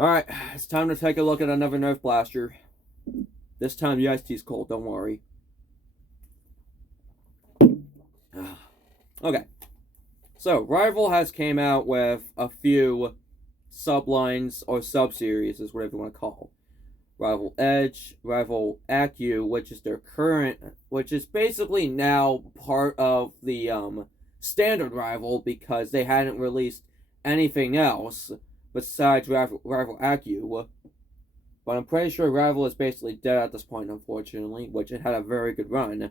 Alright, it's time to take a look at another Nerf blaster. This time the iced tea's cold, don't worry. Okay, so Rival has came out with a few sublines or sub-series, is whatever you want to call. Rival Edge, Rival Accu, which is their current, which is basically now part of the standard Rival because they hadn't released anything else besides Rival Accu. But I'm pretty sure Rival is basically dead at this point, unfortunately, which it had a very good run.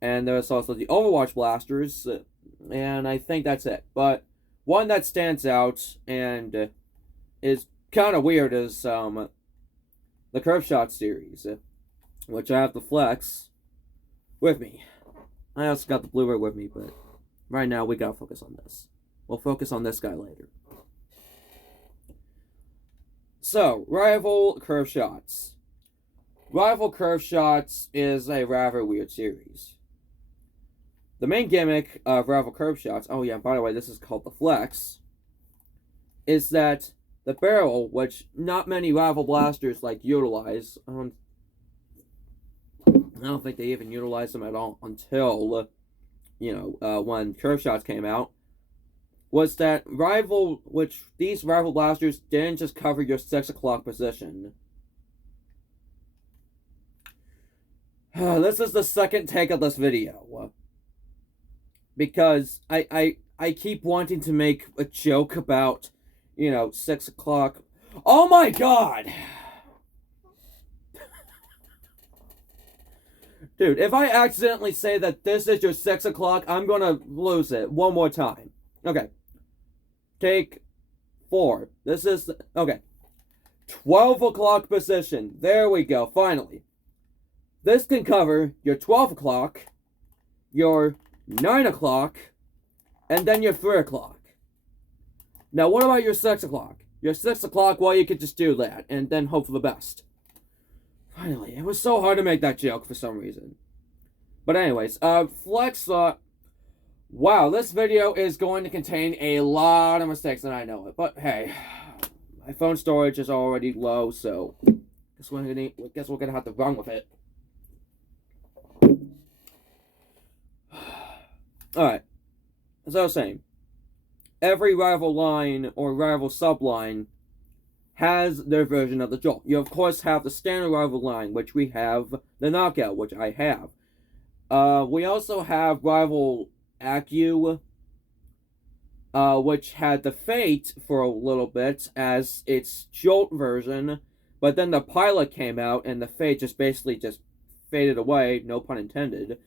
And there's also the Overwatch blasters, and I think that's it. But one that stands out and is kind of weird is the curveshots series, which I have the Flex with me. I also got the Blu-ray with me, but right now we gotta focus on this. We'll focus on this guy later. So, Rival curveshots. Rival curveshots is a rather weird series. The main gimmick of Rival curveshots, oh yeah, by the way, this is called the Flex, is that the barrel, which not many Rival blasters utilize, I don't think they even utilize them at all until, when curveshots came out, was that these Rival blasters didn't just cover your 6 o'clock position. This is the second take of this video. Because I keep wanting to make a joke about, 6 o'clock. Oh my god! Dude, if I accidentally say that this is your 6 o'clock, I'm gonna lose it one more time. Okay. Take 4. This is, okay. 12 o'clock position. There we go, finally. This can cover your 12 o'clock, your 9 o'clock, and then your 3 o'clock. Now, what about your 6 o'clock? Your 6 o'clock, well, you could just do that, and then hope for the best. Finally, it was so hard to make that joke for some reason. But anyways, Flex thought, wow, this video is going to contain a lot of mistakes, and I know it. But hey, my phone storage is already low, so guess we're gonna have to run with it. Alright, as I was saying, every Rival line or Rival subline has their version of the Jolt. You, of course, have the standard Rival line, which we have the Knockout, which I have. We also have Rival Accu, which had the Fate for a little bit as its Jolt version, but then the Pilot came out, and the Fate just basically faded away, no pun intended.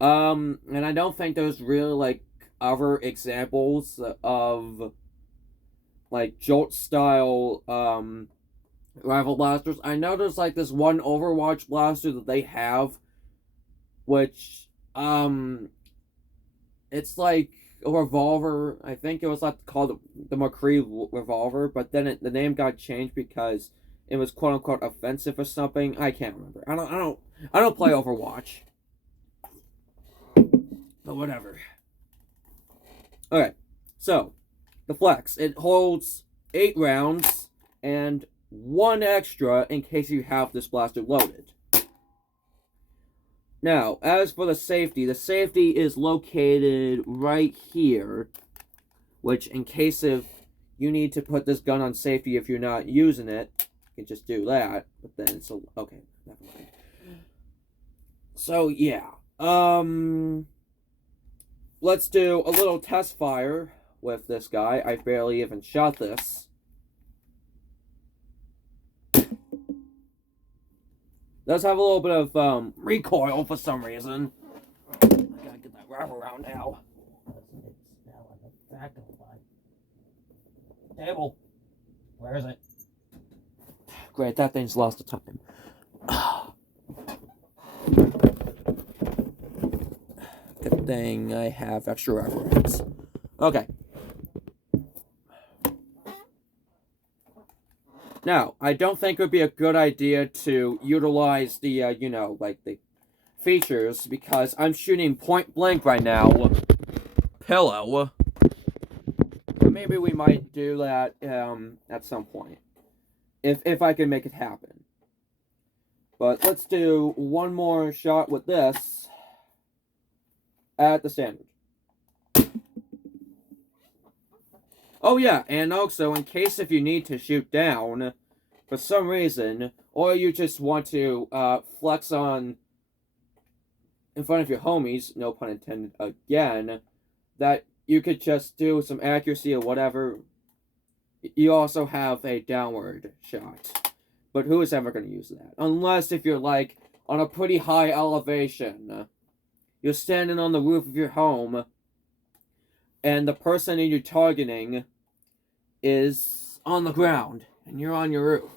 And I don't think there's really, other examples of, Jolt-style, Rival blasters. I know there's, this one Overwatch blaster that they have, which, it's like a revolver. I think it was called the McCree revolver, but then the name got changed because it was quote unquote offensive or something. I can't remember. I don't play Overwatch. But whatever. Okay, so the Flex. It holds 8 rounds and 1 extra in case you have this blaster loaded. Now, as for the safety is located right here, which in case if you need to put this gun on safety if you're not using it, you can just do that, but then it's okay, never mind. So, yeah, let's do a little test fire with this guy. I barely even shot this. Does have a little bit of recoil for some reason. I gotta get that wrap around now. It's now on the back of my table. Where is it? Great, that thing's lost the time. Good thing I have extra reference. Okay. Now, I don't think it would be a good idea to utilize the, the features, because I'm shooting point blank right now. Pillow. Maybe we might do that, at some point. if I can make it happen. But let's do one more shot with this at the standard. Oh yeah, and also in case if you need to shoot down for some reason, or you just want to flex on in front of your homies, no pun intended again, that you could just do some accuracy or whatever. You also have a downward shot. But who is ever going to use that? Unless if you're like on a pretty high elevation. You're standing on the roof of your home and the person you're targeting is on the ground and you're on your roof.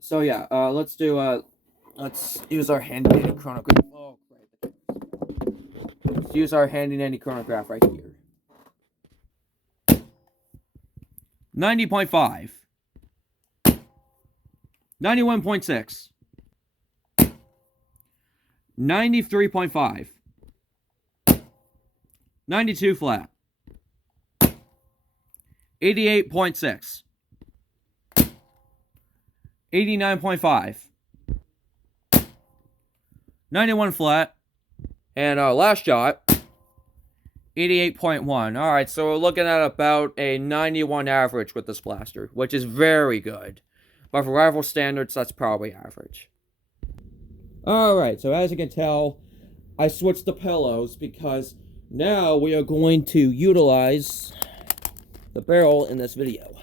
So yeah, let's use our handy dandy chronograph. Oh, great. Let's use our handy dandy chronograph right here. 90.5. 91.6. 93.5. 92 flat. 88.6. 89.5. 91 flat. And our last shot, 88.1. Alright, so we're looking at about a 91 average with this blaster, which is very good. But for rifle standards, that's probably average. Alright, so as you can tell, I switched the pillows because now we are going to utilize the barrel in this video.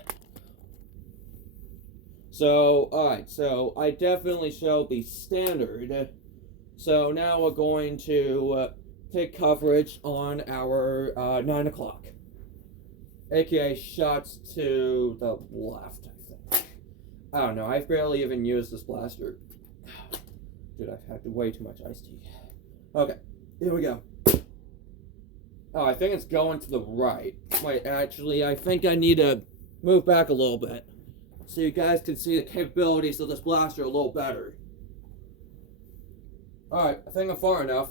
So, alright, so I definitely showed the standard. So now we're going to take coverage on our 9 o'clock. AKA shots to the left, I think. I don't know, I've barely even used this blaster. Dude, I've had way too much iced tea. Okay, here we go. Oh, I think it's going to the right. Wait, actually, I think I need to move back a little bit so you guys can see the capabilities of this blaster a little better. Alright, I think I'm far enough.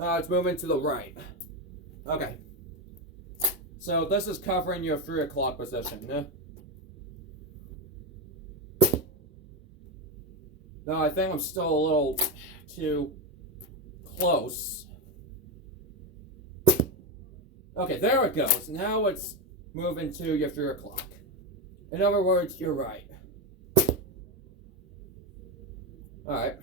It's moving to the right. Okay. So this is covering your 3 o'clock position. No, I think I'm still a little too close. Okay, there it goes. Now it's moving to your 3 o'clock. In other words, you're right. Alright.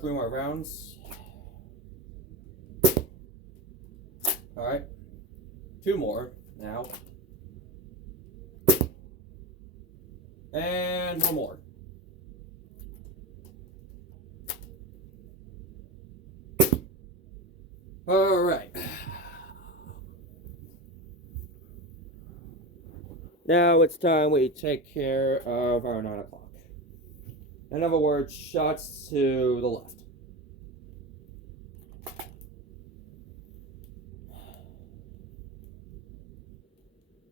Three more rounds. Alright. 2 more now. And 1 more. Alright. Now it's time we take care of our 9 o'clock. In other words, shots to the left.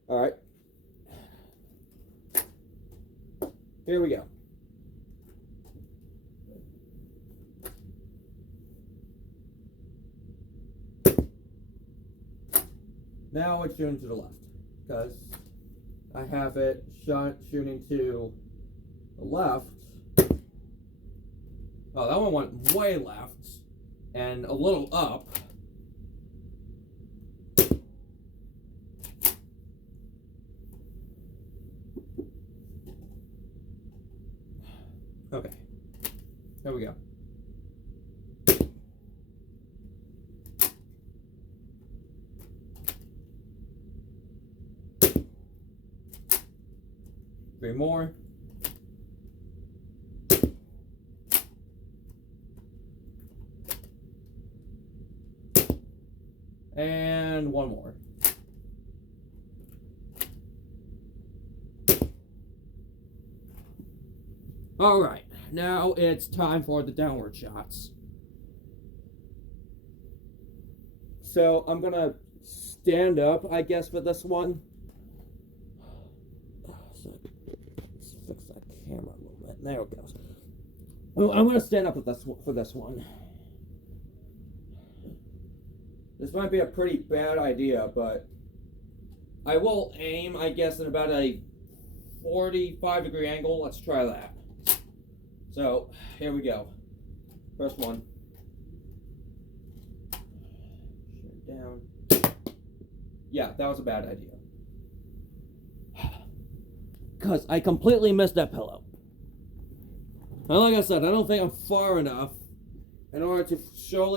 Alright. Here we go. Now it's shooting to the left, because I have it shooting to the left. Oh, that one went way left and a little up. Okay, there we go. Three more. And 1 more. Alright, now it's time for the downward shots. So I'm gonna stand up, I guess, for this one. Let's fix that camera a little bit. There it goes. Well, I'm gonna stand up with this for this one. This might be a pretty bad idea, but I will aim, I guess, at about a 45-degree angle. Let's try that. So, here we go. First one. Shut down. Yeah, that was a bad idea. Because I completely missed that pillow. And like I said, I don't think I'm far enough in order to show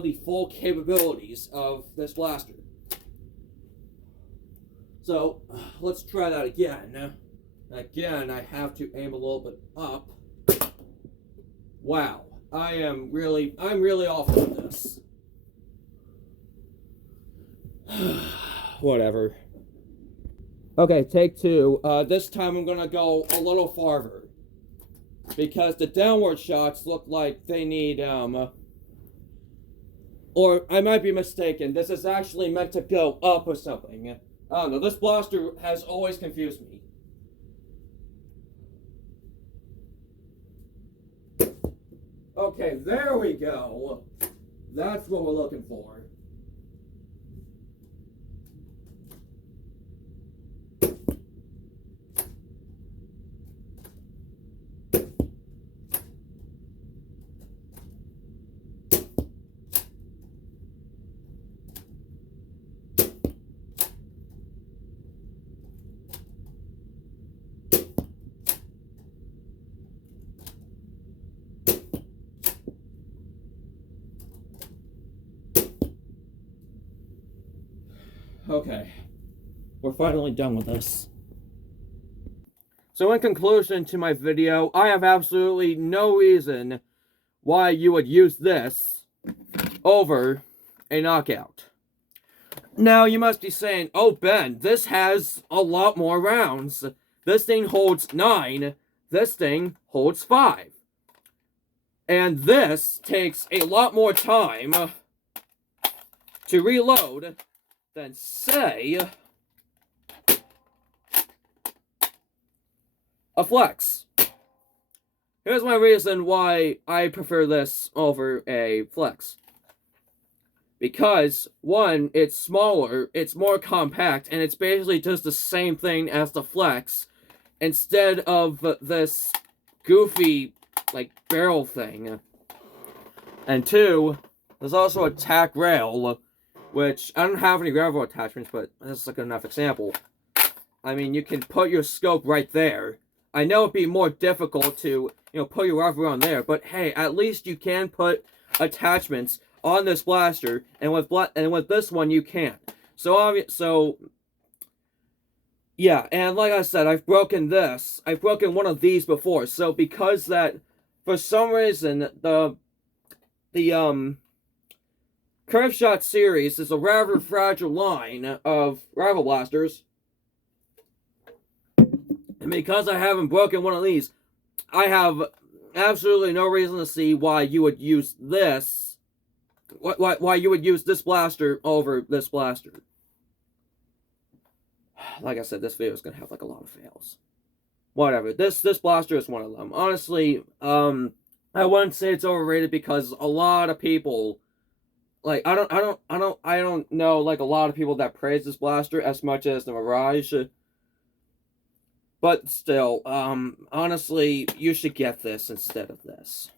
the full capabilities of this blaster. So, let's try that again. Again, I have to aim a little bit up. Wow, I'm really awful at this. Whatever. Okay, take two. This time I'm gonna go a little farther. Because the downward shots look like they need, or I might be mistaken. This is actually meant to go up or something. I don't know. This blaster has always confused me. Okay, there we go. That's what we're looking for. Okay, we're finally done with this. So in conclusion to my video, I have absolutely no reason why you would use this over a knockout. Now you must be saying, oh Ben, this has a lot more rounds. This thing holds 9, this thing holds 5. And this takes a lot more time to reload than, say, a flex. Here's my reason why I prefer this over a flex. Because, one, it's smaller, it's more compact, and it's basically just the same thing as the flex, instead of this goofy, like, barrel thing. And two, there's also a tack rail, which, I don't have any gravel attachments, but this is a good enough example. I mean, you can put your scope right there. I know it'd be more difficult to, put your rifle on there, but hey, at least you can put attachments on this blaster, and with this one you can't. So yeah, and like I said, I've broken one of these before. So because that, for some reason, the Curve Shot series is a rather fragile line of rifle blasters. And because I haven't broken one of these, I have absolutely no reason to see why you would use this. Why you would use this blaster over this blaster. Like I said, this video is going to have, like, a lot of fails. Whatever. This blaster is one of them. Honestly, I wouldn't say it's overrated because a lot of people, like, I don't know, like, a lot of people that praise this blaster as much as the Mirage. But still, honestly, you should get this instead of this.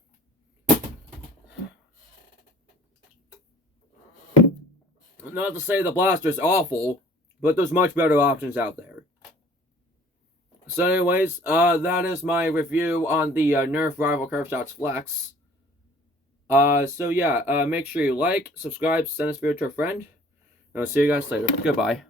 Not to say the blaster's awful, but there's much better options out there. So anyways, that is my review on the Nerf Rival Curve Shots Flex. So yeah, make sure you like, subscribe, send this video to a friend, and I'll see you guys later. Goodbye.